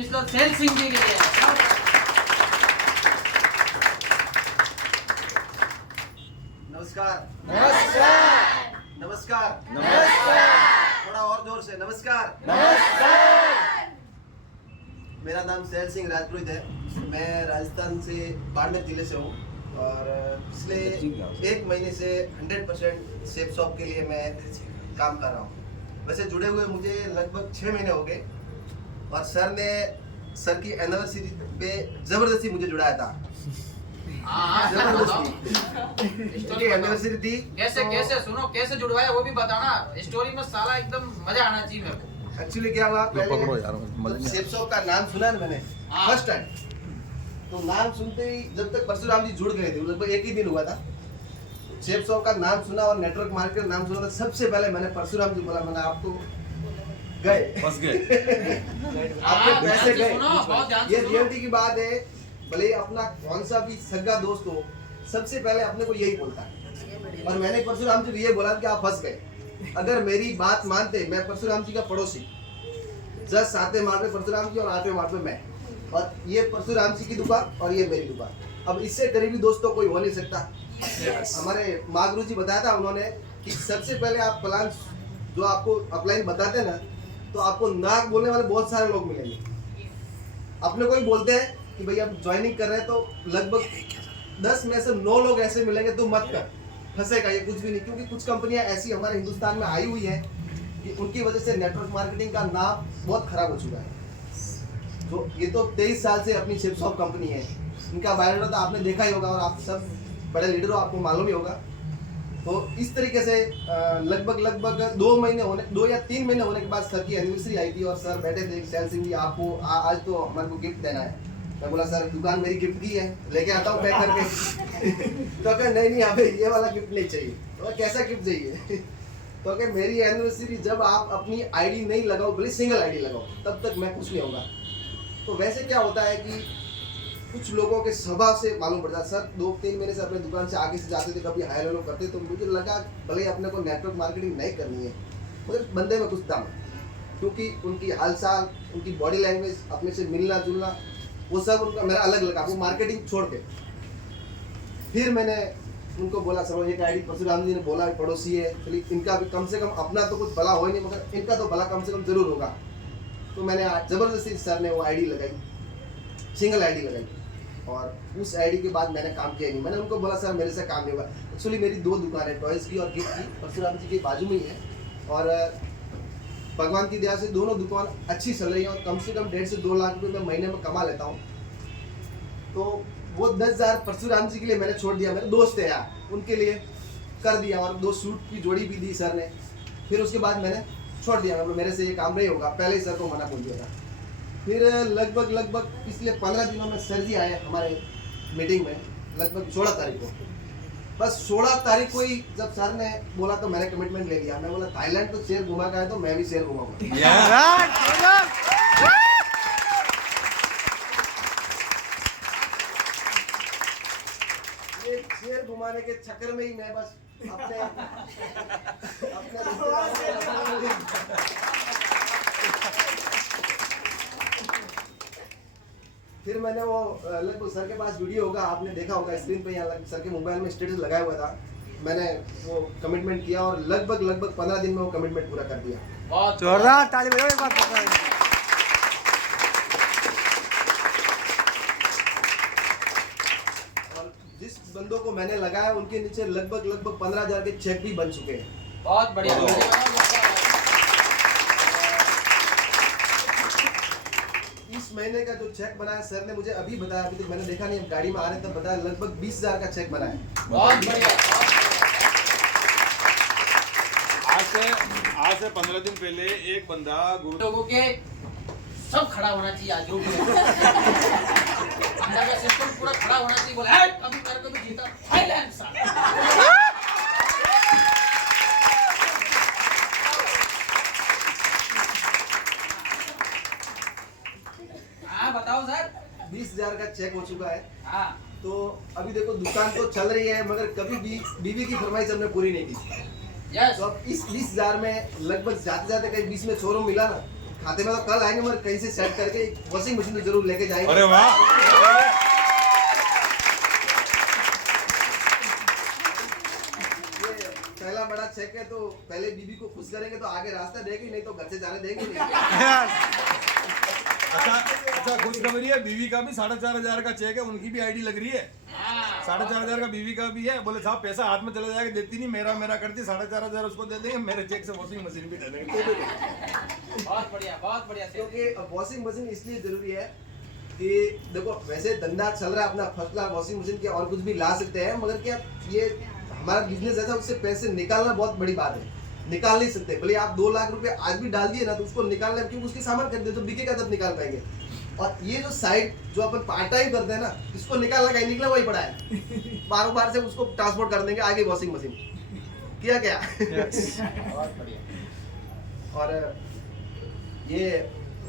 Mister cell Singh ji के लिए नमस्कार नमस्कार नमस्कार नमस्कार थोड़ा और जोर से नमस्कार। नमस्कार। मेरा नाम सैल सिंह राजपूत है। मैं राजस्थान से बाड़मेर जिले से हूँ और पिछले एक महीने से 100% शेप शॉप के लिए मैं काम कर रहा हूँ। वैसे जुड़े हुए मुझे लगभग 6 महीने हो गए और सर की एनिवर्सरी पे जबरदस्ती मुझे जुड़ाया था। जबरदस्ती एनिवर्सरी थी। कैसे कैसे सुनो कैसे जुड़वाया वो भी बताना। स्टोरी में साला एकदम मजा आना चाहिए मेरे को। एक्चुअली क्या हुआ, पहले शेप शॉप का नाम सुना ना मैंने फर्स्ट टाइम, तो नाम सुनते ही जब तक परशुराम जी जुड़ गए थे, लगभग एक ही दिन हुआ था, शेप शॉप का नाम सुना और नेटवर्क मार्केट नाम सुना था, सबसे पहले मैंने परशुराम जी बोला, मैंने आप तो गए फंस गए आपके पैसे गए। ये सुनो। रियलिटी की बात है। भले ही अपना कौन सा भी सगा दोस्त हो, सबसे पहले अपने को यही बोलता है। और मैंने परशुराम जी को ये बोला कि आप फंस गए। अगर मेरी बात मानते, मैं परशुराम जी का पड़ोसी, 10 सातवें माड़ पे परशुराम जी और 8वें माड़ पे मैं, और ये परशुराम जी की दुकान और ये मेरी दुकान। अब इससे करीबी दोस्तों कोई हो नहीं सकता। हमारे माँ गुरु जी बताया था उन्होंने कि सबसे पहले आप प्लान जो आपको अपलाइन बताते हैं ना, तो आपको नाक बोलने वाले बहुत सारे लोग मिलेंगे। अपने को ही बोलते हैं कि भाई आप ज्वाइनिंग कर रहे हैं, तो लगभग 10 में से 9 लोग ऐसे मिलेंगे, तो मत कर, फंसेगा ये कुछ भी नहीं। क्योंकि कुछ कंपनियां ऐसी हमारे हिंदुस्तान में आई हुई हैं कि उनकी वजह से नेटवर्क मार्केटिंग का नाम बहुत खराब हो चुका है। तो ये तो 23 साल से अपनी शेप शॉप कंपनी है, इनका बायोडाटा आपने देखा ही होगा और आप सब बड़े लीडर हो, आपको मालूम ही होगा। तो इस तरीके से लगभग 2 या 3 महीने होने के बाद सर की एनिवर्सरी आई थी और सर बैठे थे, सैल सिंह जी आपको आज तो हमारे को गिफ्ट देना है। मैं बोला सर दुकान मेरी गिफ्ट की है, लेके आता हूँ पैक करके। तो कहा नहीं अभी ये वाला गिफ्ट नहीं चाहिए। तो कैसा गिफ्ट चाहिए? तो कहा मेरी एनिवर्सरी जब आप अपनी आईडी नहीं लगाओ, भले सिंगल आईडी लगाओ, तब तक मैं कुछ नहीं होगा। तो वैसे क्या होता है कि कुछ लोगों के स्वभाव से मालूम पड़ता है। सर 2-3 महीने से अपने दुकान से आगे से जाते थे, कभी हाई लेवल करते, तो मुझे लगा भले अपने को नेटवर्क मार्केटिंग नहीं करनी है, मगर बंदे में कुछ दम है। क्योंकि उनकी हालचाल, उनकी बॉडी लैंग्वेज, अपने से मिलना जुलना, वो सब उनका मेरा अलग लगा। वो मार्केटिंग छोड़ के फिर मैंने उनको बोला सर एक आईडी परशुराम जी ने बोला पड़ोसी है, चलिए इनका भी कम से कम, अपना तो कुछ भला हो ही नहीं मगर इनका तो भला कम से कम जरूर होगा। तो मैंने जबरदस्ती सर ने वो आईडी लगाई, सिंगल आईडी लगाई, और उस आईडी के बाद मैंने काम किया नहीं। मैंने उनको बोला सर मेरे से काम नहीं होगा। एक्चुअली मेरी 2 दुकान है, टॉयज़ की और गिफ्ट की, परशुराम जी के बाजू में ही है, और भगवान की दया से दोनों दुकान अच्छी चल रही है और कम से कम 1.5 से 2 लाख रुपए मैं महीने में कमा लेता हूँ। तो वो 10,000 परशुराम जी के लिए मैंने छोड़ दिया, मेरे दोस्त है यार, उनके लिए कर दिया, और 2 सूट की जोड़ी भी दी सर ने। फिर उसके बाद मैंने छोड़ दिया, मेरे से ये काम नहीं होगा, पहले ही सर को मना बोल दिया था। फिर लगभग पिछले 15 दिनों में सर जी आए हमारे मीटिंग में, लगभग 16 तारीख को। बस 16 तारीख को ही जब सर ने बोला तो मैंने कमिटमेंट ले लिया। मैं बोला थाईलैंड तो शेर घुमा का है, तो मैं भी शेर घुमाऊंगा। ये शेर घुमाने के चक्कर में ही मैं बस अपने फिर मैंने वो लगभग सर के पास वीडियो होगा, आपने देखा होगा स्क्रीन पे, यहाँ सर के मोबाइल में स्टेटस लगाया हुआ था। मैंने वो कमिटमेंट किया और लगभग 15 दिन में वो कमिटमेंट पूरा कर दिया। बहुत जोरदार ताली बजाओ एक बार। और जिस बंदों को मैंने लगाया उनके नीचे लगभग 15,000 के चेक भी बन चुके हैं। बहुत बढ़िया। इस महीने का जो चेक बनाया सर ने मुझे अभी बताया, अभी तक मैंने देखा नहीं, अब गाड़ी में आ रहे तब बताया, लगभग 20,000 का चेक बना है। बहुत बढ़िया। आज से 15 दिन पहले एक बंदा गुरु लोगों के सब खड़ा होना चाहिए आज ग्रुप में। अंदर का सिस्टम पूरा खड़ा होना चाहिए। बोले अभी मेरे को भी जीता थाईलैंड साला। हाँ बताओ सर। 20,000 का चेक हो चुका है। हाँ तो अभी देखो दुकान तो चल रही है, मगर कभी भी बीवी की फरमाइश हमने पूरी नहीं की। यस। तो अब इस 20,000 में लगभग ज्यादा कहीं 20 में शोरूम मिला ना, खाते में तो कल आएंगे, मगर कहीं से सेट करके वॉशिंग मशीन तो जरूर लेके जाएंगे। अरे वाह। पहला बड़ा चेक है, तो पहले बीबी को खुश करेंगे तो आगे रास्ता देगी, नहीं तो घर से जाने देंगे नहीं। अच्छा खुशखबरी है, बीवी का भी 4,500 का चेक है, उनकी भी आईडी लग रही है। 4,500 का बीवी का भी है। बोले साहब पैसा हाथ में चला जाएगा, देती नहीं, मेरा करती, 4,500 उसको दे देंगे, मेरे चेक से वॉशिंग मशीन भी दे देंगे। बहुत बढ़िया। क्योंकि वॉशिंग मशीन इसलिए जरूरी है कि देखो वैसे धंधा चल रहा है अपना फर्स्ट क्लास, वॉशिंग मशीन के और कुछ भी ला सकते हैं, मगर क्या ये हमारा बिजनेस ऐसा, उससे पैसे निकालना बहुत बड़ी बात है। निकाल नहीं सकते, भले आप 2 लाख रुपए आज भी डाल दिए ना, तो उसको निकालना, क्योंकि उसके सामान खरीदे तो बिकेगा तब निकाल पाएंगे। और ये जो साइड जो अपन पार्ट टाइम करते हैं ना, इसको निकालना कहीं निकला वही पड़ा है। बार से उसको ट्रांसपोर्ट कर देंगे आगे वॉशिंग मशीन किया क्या। बहुत बढ़िया। और ये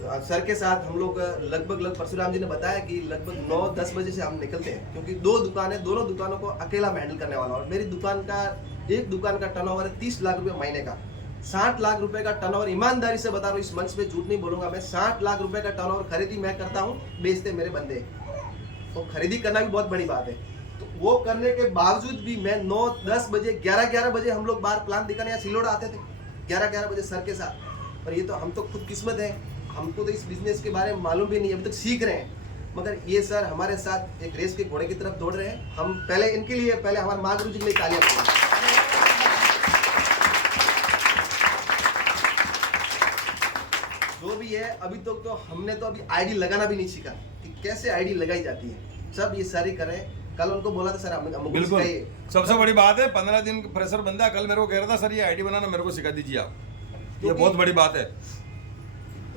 सर के साथ हम लोग लगभग परशुराम जी ने बताया कि लगभग 9-10 बजे से हम निकलते हैं, क्योंकि 2 दुकान है, दोनों दुकानों को अकेला मैं हैंडल करने वाला हूँ। और मेरी दुकान का एक दुकान का टर्नओवर है 30 लाख रुपए महीने का। 60 लाख रुपए का टर्नओवर, ईमानदारी से बता रहा हूँ, इस मंच पे झूठ नहीं बोलूंगा मैं, 60 लाख रुपए का टर्नओवर खरीदी मैं करता हूँ, बेचते मेरे बंदे। तो खरीदी करना भी बहुत बड़ी बात है। तो वो करने के बावजूद भी मैं 9-10 बजे 11 बजे हम लोग बाहर प्लान दिखाने या सिलोड़ आते थे 11 बजे सर के साथ। पर ये तो हम तो खुद किस्मत है, हमको तो इस बिजनेस के बारे में मालूम भी नहीं, अभी तक सीख रहे हैं। मगर ये सर हमारे साथ एक रेस के घोड़े की तरफ दौड़ रहे हैं। हम पहले इनके लिए, पहले हमारे माँ गुरु जी के लिए तालियां बजाएं। जो भी है अभी तक तो हमने तो अभी आईडी लगाना भी नहीं सीखा कि कैसे आईडी लगाई जाती है, सब ये सारी कर रहे हैं। कल उनको बोला था सर हमको बिल्कुल सिखाइए। सबसे बड़ी बात है, 15 दिन फ्रेशर बंदा कल मेरे को कह रहा था सर ये आईडी बनाना मेरे को सिखा दीजिए आप, ये बहुत बड़ी बात है।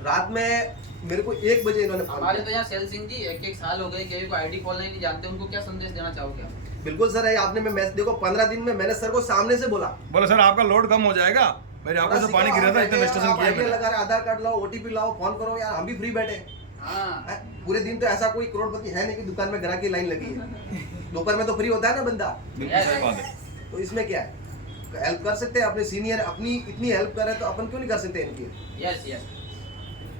रात में मेरे को 1 बजे इन्होंने फोन हमारे किया। तो यहाँ सेल सिंह जी 1 साल हो गए, किसी को आईडी खोलना ही नहीं जानते, उनको क्या संदेश देना चाहोगे आप? बिल्कुल सर है, आपने मैं देखो 15 दिन में मैंने सर को सामने से बोला, बोले सर आपका लोड कम हो जाएगा, मेरी आंखों से पानी गिरा था, इतना रजिस्ट्रेशन किया आईडी मैंने। लगा रहे, आधार कार्ड लाओ, ओटीपी लाओ, फोन करो, यार हम भी फ्री बैठे। हाँ। पूरे दिन तो ऐसा कोई करोड़पति है नहीं कि दुकान में ग्राहक की लाइन लगी है। दोपहर में तो फ्री होता है ना बंदा, बिल्कुल सही बात है। तो इसमें क्या है, हेल्प कर सकते हैं अपने सीनियर, अपनी इतनी हेल्प कर रहे हैं तो अपन क्यों नहीं कर सकते इनकी। यस।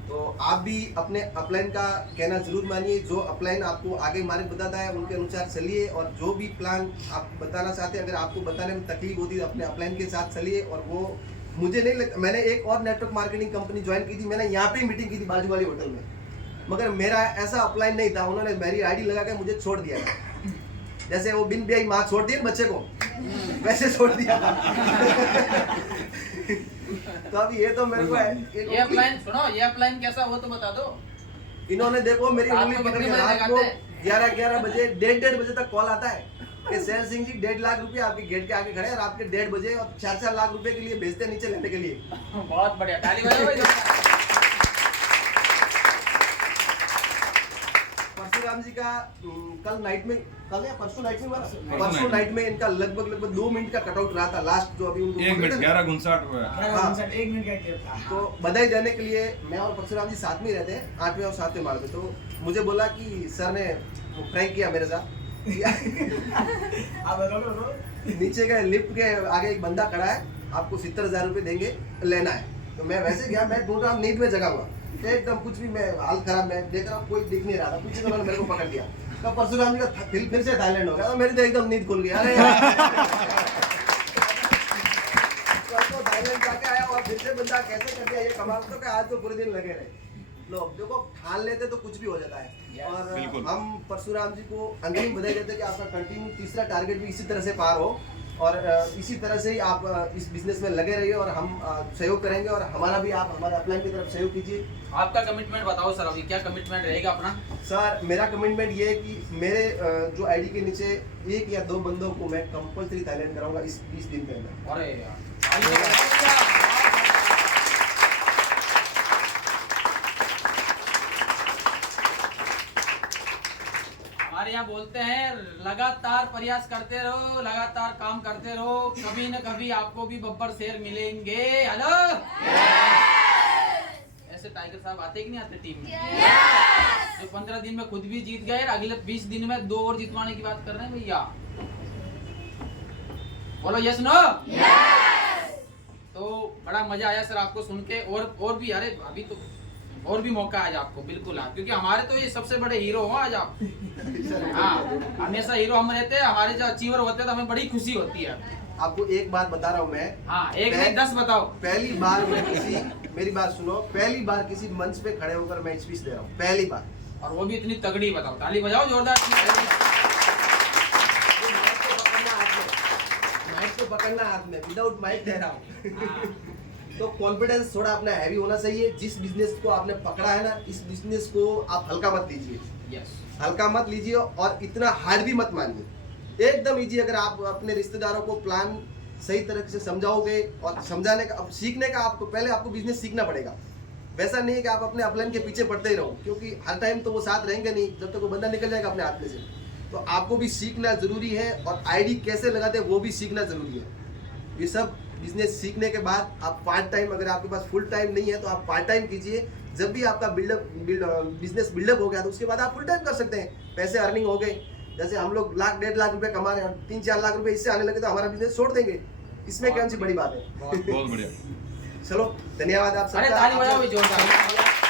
तो आप भी अपने अपलाइन का कहना जरूर मानिए, जो अपलाइन आपको आगे मार्ग बताता है उनके अनुसार चलिए, और जो भी प्लान आप बताना चाहते हैं, अगर आपको बताने में तकलीफ होती है अपने अपलाइन के साथ चलिए। और वो मुझे नहीं लगता, मैंने एक और नेटवर्क मार्केटिंग कंपनी ज्वाइन की थी, मैंने यहाँ पे मीटिंग की थी बाजू वाली होटल में, मगर मेरा ऐसा अपलाइन नहीं था, उन्होंने मेरी आईडी लगा के मुझे छोड़ दिया था। जैसे वो बिन ब्याही माँ छोड़ दिए बच्चे को, वैसे छोड़ दिया था। तो अब ये तो मेरे को ये अपलाइन सुनो, ये अपलाइन कैसा हो तो बता दो। इन्होंने देखो मेरी उंगली आपको पकड़ कितने के बजे रात को जगाते 11 बजे 1:30 बजे तक कॉल आता है कि सेल सिंह जी 1.5 लाख रुपए आपके गेट के आगे खड़े हैं रात के 1:30 बजे, और 4 लाख रुपए के लिए भेजते नीचे लेने के लिए। बहुत बढ़िया, ताली बजाओ भाई। परशुराम जी का कल नाइट में, कल या परसों नाइट में हुआ ना? परसों परसों नाइट नाइट में इनका लगभग 2 मिनट का कटआउट रहा था लास्ट, जो अभी उनको 1 मिनट बोलते थे ना। 11:59 हुआ है। हाँ। 1 मिनट का टेप था। तो बधाई देने के लिए मैं और परशुराम जी साथ में ही रहते हैं, 8वें और 7वें माले पे। तो मुझे बोला कि सर ने प्रैंक किया मेरे साथ। आप बताओ। नीचे के लिफ्ट के आगे एक बंदा खड़ा है, आपको 70,000 रुपए देंगे, लेना है। तो मैं वैसे गया, मैं ढूंढ रहा हूँ, नींद में जगा हुआ एकदम, कुछ भी मैं हाल खराब, मैं देख रहा हूँ कोई दिख नहीं रहा था, पीछे से उन्होंने मेरे को पकड़ लिया। तो परशुराम जी का फिर से थाईलैंड हो गया, तो मेरी तो एकदम नींद खुल गई। अरे तो थाईलैंड जाके आया और फिर से बंदा कैसे कर दिया ये कमाल, तो कि आज तो पूरे दिन लगे रहे। लोग देखो ठान लेते तो कुछ भी हो जाता है। और बिल्कुल। हम परशुराम जी को अंग्रेजी बधाई देते हैं कि आपका कंटिन्यू तीसरा टारगेट भी इसी तरह से पार हो, और इसी तरह से ही आप इस बिजनेस में लगे रहिए, और हम सहयोग करेंगे, और हमारा भी आप हमारे अपलाइन की तरफ सहयोग कीजिए। आपका कमिटमेंट बताओ सर, अभी क्या कमिटमेंट रहेगा अपना? सर मेरा कमिटमेंट ये है कि मेरे जो आईडी के नीचे 1 या 2 बंदों को मैं कंपल्सरी थाईलैंड कराऊंगा इस 20 दिन के अंदर। अरे यार, हमारे यहाँ बोलते हैं लगातार प्रयास करते रहो, लगातार काम करते रहो, कभी न कभी आपको भी बब्बर शेर मिलेंगे। हेलो, ऐसे टाइगर साहब आते कि नहीं आते टीम में? जो 15 दिन में खुद भी जीत गए, अगले 20 दिन में 2 और जितवाने की बात कर रहे हैं भैया। बोलो यस नो। तो बड़ा मजा आया सर आपको सुन के, और भी, अरे अभी तो और भी मौका है आज आपको, बिल्कुल आप, क्योंकि हमारे तो ये सबसे बड़े हीरो हो आज आप। हाँ, हमेशा हीरो हम रहते हैं, हमारे जो अचीवर होते हैं तो हमें बड़ी खुशी होती है। आपको एक बात बता रहा हूँ मैं, हाँ, एक नहीं 10 बताओ। पहली बार मैं किसी, मेरी बात सुनो, पहली बार किसी मंच पे खड़े होकर मैं स्पीच दे रहा हूँ, पहली बार, और वो भी इतनी तगड़ी, बताओ, ताली बजाओ जोरदार। माइक को पकड़ना हाथ में, विदाउट माइक दे रहा हूँ। हाँ, तो कॉन्फिडेंस थोड़ा अपना हैवी होना चाहिए। जिस बिजनेस को आपने पकड़ा है ना, इस बिजनेस को आप हल्का मत लीजिए, यस, हल्का मत लीजिए और इतना हार्ड भी मत मानिए, एकदम इजी। अगर आप अपने रिश्तेदारों को प्लान सही तरह से समझाओगे और समझाने का, अब सीखने का, आपको पहले आपको बिजनेस सीखना पड़ेगा। वैसा नहीं है कि आप अपने अपलाइन के पीछे पड़ते ही रहो, क्योंकि हर टाइम तो वो साथ रहेंगे नहीं, जब तक वो बंदा निकल जाएगा अपने हाथ में से। तो आपको भी सीखना जरूरी है और आईडी कैसे लगाते हैं वो भी सीखना जरूरी है। ये सब बिजनेस सीखने के बाद आप पार्ट टाइम, अगर आपके पास फुल टाइम नहीं है तो आप पार्ट टाइम कीजिए। जब भी आपका बिजनेस बिल्डअप हो गया तो उसके बाद आप फुल टाइम कर सकते हैं, पैसे अर्निंग हो गए। जैसे हम लोग 1 लाख 1.5 लाख रुपए कमा रहे हैं, 3-4 लाख रुपए इससे आने लगे तो हमारा बिजनेस छोड़ देंगे, इसमें कौन सी बड़ी बात है। बहुत बढ़िया। चलो, धन्यवाद आप अरे सबका। ताली बजाओ भी जोरदार।